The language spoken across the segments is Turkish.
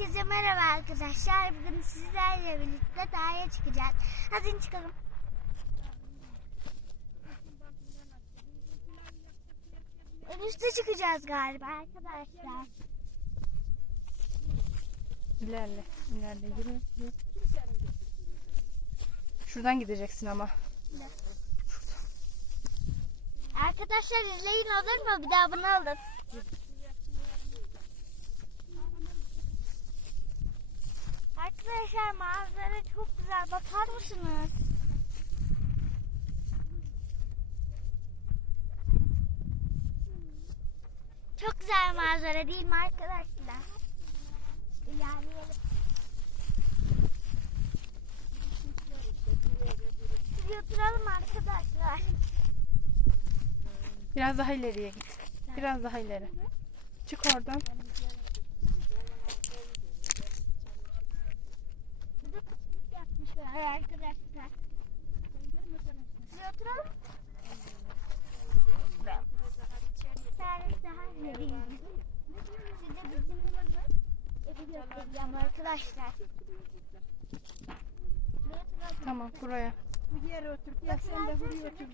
Herkese merhaba arkadaşlar. Bugün sizlerle birlikte dağa çıkacağız. Hadi çıkalım. En üste çıkacağız galiba arkadaşlar. İlerle, ilerle yürü. yürü. Şuradan gideceksin ama. Arkadaşlar izleyin olur mu? Bir daha abone olun. Arkadaşlar manzara çok güzel. Bakar mısınız? Çok güzel manzara değil mi arkadaşlar? İlerleyelim. Şuraya oturalım arkadaşlar. Biraz daha ileriye git. Biraz daha ileri. Çık oradan. Bir de piknik yapmışlar arkadaşlar. Şuraya oturalım. Tarih daha vereyim. Size bizim evi göstereceğim arkadaşlar. Şuraya oturalım. Tamam buraya. Bu yere otur. Ya sen de buraya otur.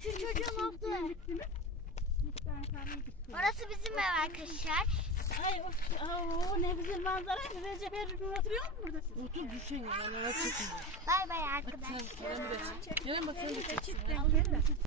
Şu çocuğun olduğu. Bir tane kahve gitti. Orası bizim ev arkadaşlar. Ay aa, ne güzel manzara. Recep gün oturuyor mu burada? Otur düşün ya. Ne çekin. Bay bay arkadaşlar. Gelin bakalım. Çift